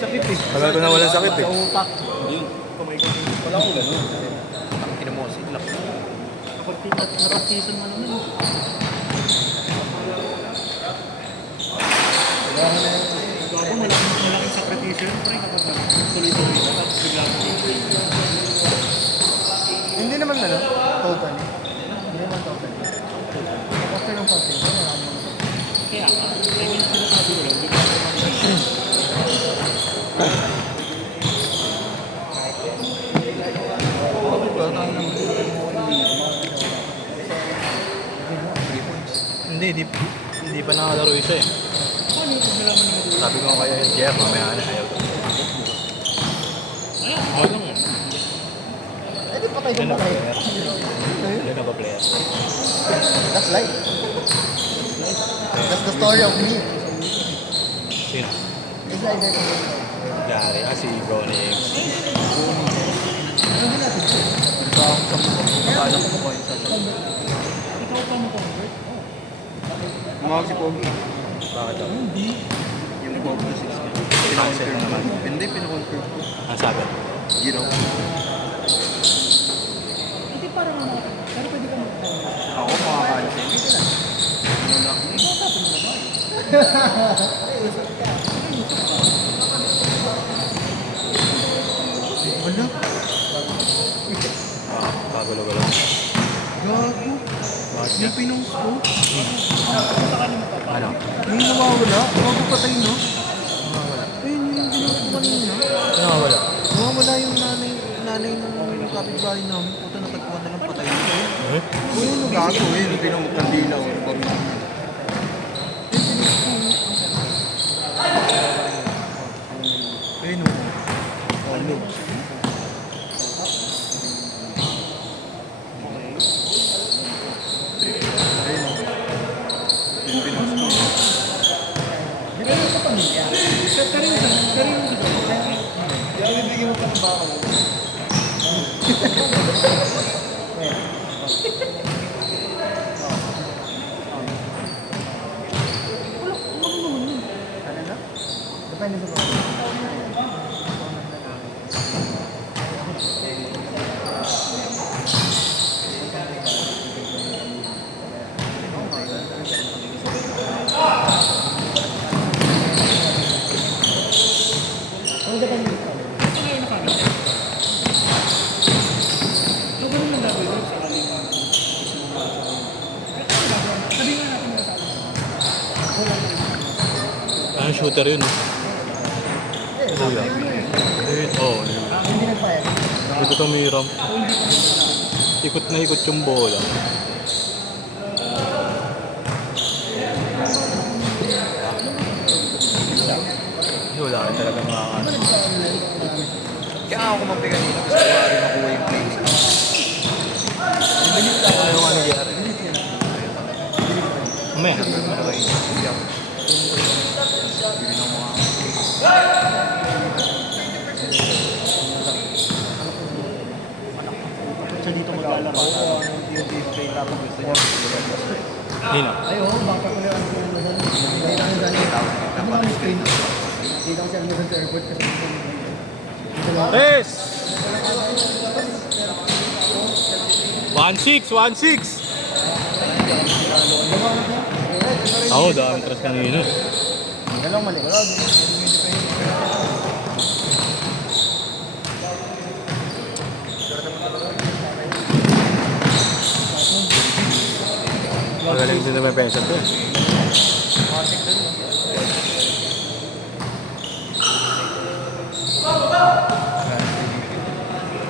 sakit eh. Tagal ko na walang sakit eh. Sa utak. Ayun. Wala akong gano'n. Ang kinamosin lang. Napracticean mo naman eh. Gago, malaking sakritisyo yun, pre, kapag tuloy-tuloy ka, tapos bigla mo. Hindi naman totally. Hindi naman totally. After ng pag-film, wala naman. Kaya ka, I mean, sinasabi ko lang, bigla mo. Hindi pa nakalaro isa eh. Paano yung paglalaman mo doon? Sabi ko kaya yung Jeff, mamaya na ayaw ko. Ayan, ako lang eh. Eh, di patay ko Yan na ba patay. player? Yan na ba player? That's life. That's the story of me. Sino? It's like that. Gary, si Ronix. Paano ko po yung sasabihin? Ikaw pa mo convert? Umawag si Pogi. Bakit daw? Hindi. Yung Pogi na 6. Cancel na naman. Hindi, pinakonfirm ko. Ang sabi? Gino. Hindi parang ano, pero pwede ka mag-convert. Ako makakancel. Wala. Kagulo-gulo. Gago. Bakit Yung pinong scope. Ano? Yung nawawala. Gago patay no? Ayun yung pinong scope kanina. Ano wala? Nawawala yung nanay ng kapitbahay namin. Puta natagpuan na lang patay. Eh? Ano Gago eh, yung pinamukandila o Ayun o. Ano? Ano na? Depende sa mga. Ang depende sa mga. Ito ngayon na kami. So, ganun lang gagawin mo sa aling sabi nga natin na sa Anong shooter yun? Kuya. Oo. Hindi nagpayag. Ito tumiram. Ikot na ikot yung bola. Wala ka talaga makakano. Kaya ako kumapi kanina kasi wala rin nakuha yung playmaking. Ano nga nangyari? Mamaya. Malaki yung iyak. siya dito maglalaro. Yung gameplay tapos gusto niya. Nino. Ay, oo, baka ko lang ang madali. Hindi lang yung dali. Ako nga may screen. Hindi lang siya sa airport kasi dito lang. Yes! 1-6! 1-6! Oo, daan tras kanina. Dalawang mali. Magaling din naman pension to.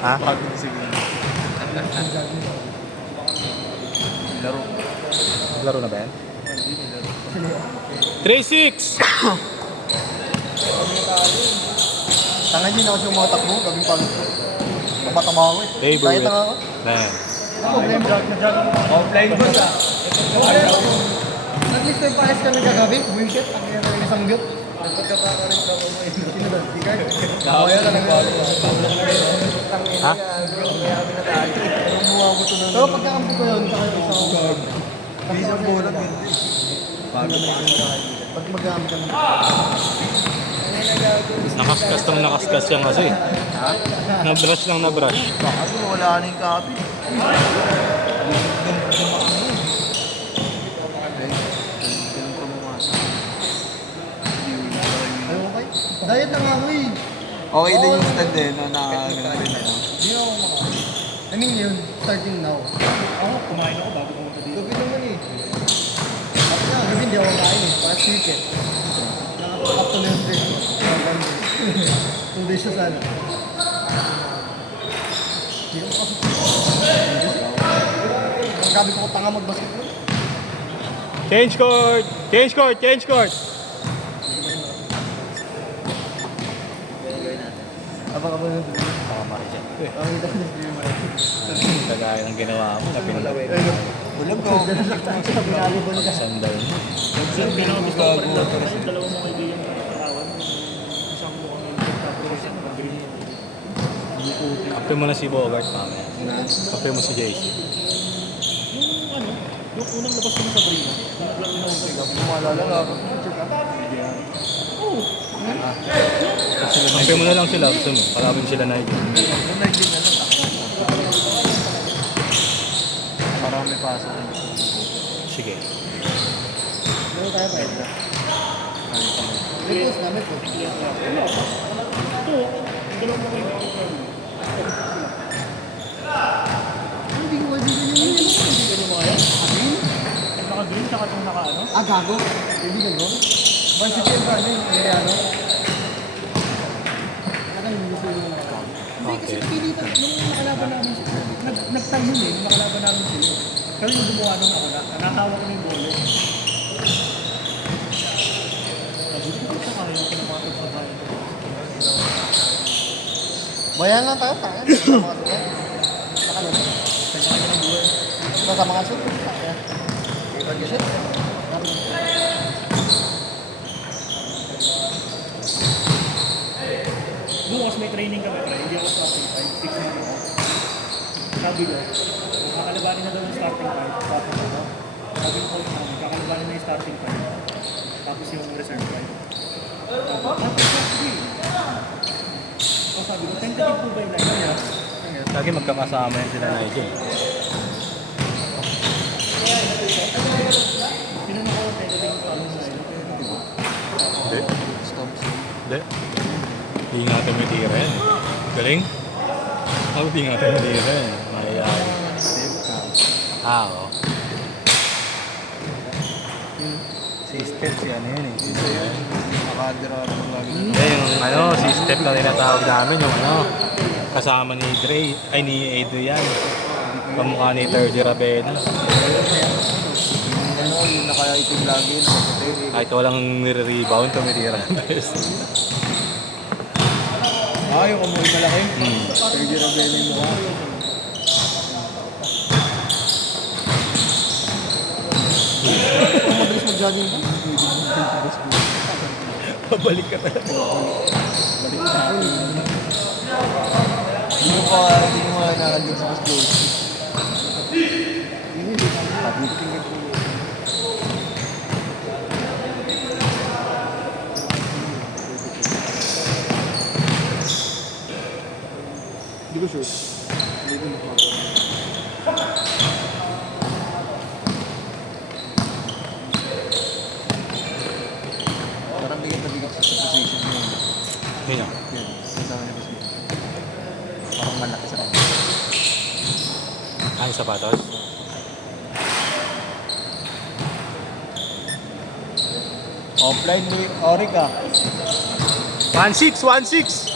Ha? Pagod sige. Laro. Laro na ba yan? 3-6! Tanga din ako yung mga takbo. Gabing pagod ko. Mamatama ako eh. Hey, Kahit bro. tanga ako. Man. Ano problema? Offline boss ah. At least may pares kami kagabi. Bullshit. Ang kaya ng isang build. Nagpagkakakalit ka mo mo. Sino doon? Si Kurt? Kaya ka lang. Ha? Pero pagkakampi ko yun, saka yung isang guard. Bisa bola. Pag magkampi kami. Nakaskas lang nakaskas yan kasi. Ha? Na-brush lang na-brush. Baka doon wala na yung copy. Ganun pa mumasa. Ay, okay. Diet na nga ako eh. Okay din yung stand eh, no, na ganun din ano. Di ako maka- I mean yun, starting now. Ako, kumain ako bago pumunta dito. Gabi naman eh. At nga, gabi hindi ako kain eh. Para chicken. Up to next day. 2 days na sana. Hindi ako kasi. Ang gabi ko tanga mag-basketball. Change court! Change court! Change court! Abang-abang na ito. Baka marijan. Ang ito ko na Kagaya ng ginawa mo na pinalaway. Bulag ko. sa binalibon ka. Sandal mo. Yung pinakagusto ko pa rin dati kasi yung dalawa mong kaibigan na nakatawan. Isang mo kami tapos isang magaling mo. Kape mo na si Bogart mamaya. Kape mo si JC. Yung ano, yung unang labas ko sa Brina, yung naglaro na ako sa Maalala nga ako. Kape mo na lang sila. Gusto mo. Kalabin sila na ito. Yung night din na lang. Parang may pasok. Sige. Ano tayo pa ito? Repost namin po. Ito, yung dalawa mong kaibigan ko. Hindi ko kaibigan yun. Hindi ka niyo mga yan. Yung naka-green, tsaka itong naka-ano. Ah, gago? Kaibigan mo? Varsity and Garden, Emiliano. Nakang hindi gusto yung mga gago. Hindi kasi Okay. pilitan nung nakalaban namin sila. Nag-time yun eh, nung nakalaban namin sila. Pero yung gumawa nung ako na, nakahawak ko yung bolo. Gusto ko sa kaya ko na mga pagsasayan ko. Bayan lang tayo, tayo. Sa mga sulat. Saka lang. Sa kanya ng buhay. Sa mga sulat. Tayo. Pag-isip. Bukas may training kami, pre. Hindi ako starting 5, 6 na ako. Sabi ko, kakalabanin na daw yung starting 5. Tapos ano, sabi ko namin, kakalabanin na yung starting 5. Tapos yung reserve 5. Sabi ko, tentative po ba yung line? Lagi magkakasama yan sila na ito. Sino na ko tentative pa ano sa line? Hindi. Hindi. Ingatan mo yung tira yan. Galing? Ako ingatan mo yung tira yan. Mahihaw. Oo. Si Steph, si ano yun eh. Nakadira ako lagi. Hindi, yung ano, si Steph na tinatawag namin, yung ano, kasama ni Dre, ay ni Adrian. Kamukha ni Terdy Ravena. Ano, yung nakaitim lagi, nakaputi. Kahit walang nire-rebound, tumitira ng best. Ah, yung amoy malaki. Hmm. Pwede na ba yung mukha? Kung madalas mag-jogging ka? Pabalik ka talaga. Hindi mo nakagin sa mas goals. Pabuting ito. Hindi ko sure. Hindi ko mukha. Parang bigat na bigat sa position mo. Yun o. Yan, kasama niya kasi. Parang malaki sa kanya. Ay, sapatos. Offline ni Oric ah. 1-6! 1-6!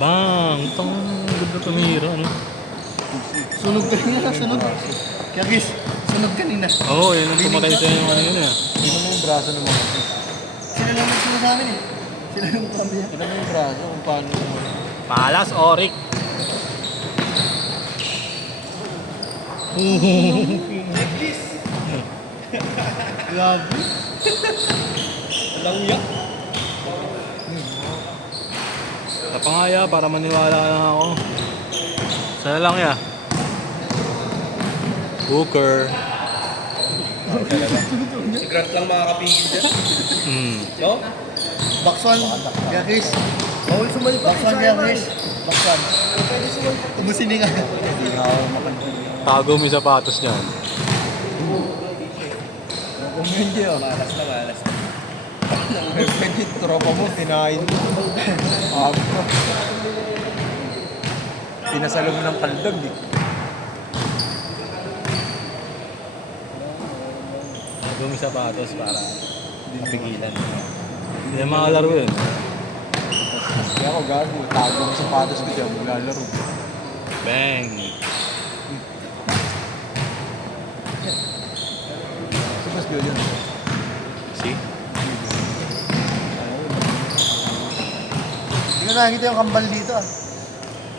Bang! Itong ganda tumira, no? Sunog kanina, sunog. Kaya guys, sunog kanina. Oo, yun ang pumatay sa yung ano yun eh. Tingnan mo yung braso ng mga kasi. Sila lang nagsunog sa amin eh. Sila lang kambiya. Tingnan mo yung braso kung paano. Palas, Oric! Grabe. Walang uyak. Napangaya para maniwala na ako. Sana lang ya. Booker. Si Grant lang makakapigil dyan. Mm. No? Box 1, kaya Chris. Bawal sumali Box 1 kaya Chris. Box 1. Umusining ka. Tago mo yung sapatos niyan. Kung hindi oh. Malas na, malas na. Pwede, tropa mo, tinahin mo. Pinasalo mo ng kaldag eh. Tago mo yung sapatos para mapigilan. Hindi na makalaro yun. Kaya ako gago, tago ang sapatos ko dyan, maglalaro. Bang! Mas good yun. See? Hindi ko nakikita yung kambal dito ah.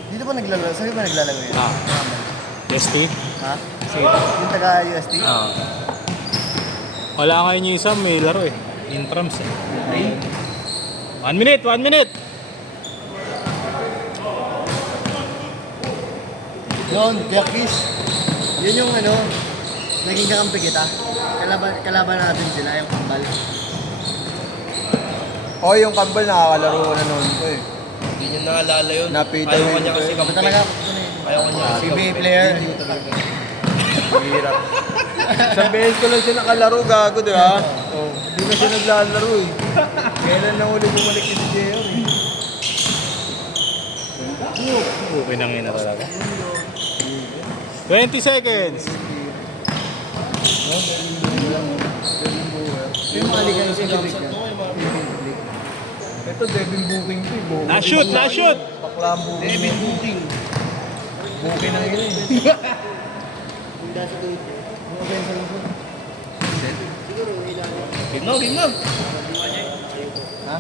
Dito ba naglalaro? Saan ba naglalaro yun? Ah. Yes, T? Ha? Yung taga-UST? Ah. Wala ngayon yung isa, may laro eh. Intrams eh. 1 minute! 1 minute! Yun, Jackies. Yun yung ano, naging kakampi kita. Kalaban natin sila, yung kambal. Oh, yung kambal nakakalalaro ko na noon ko eh. Hindi niya naalala yun. Napita Ayaw yun niya kasi Ito kampi. talaga, Ayaw niya kasi PBA kampi. player. Hirap. Isang beses ko lang siya nakalaro, gago, di ba? Oh, hindi na siya naglalaro eh. Kailan na uli bumalik si Jeo eh. Okay nang ina talaga. 20 seconds! Yung mga liga yung sinabi ka. Ito, Devin Booking to eh. Last shoot! Last shoot! Bakla ang Booking. Devin Booking. Booking na yun eh. Game na, game na. Ha?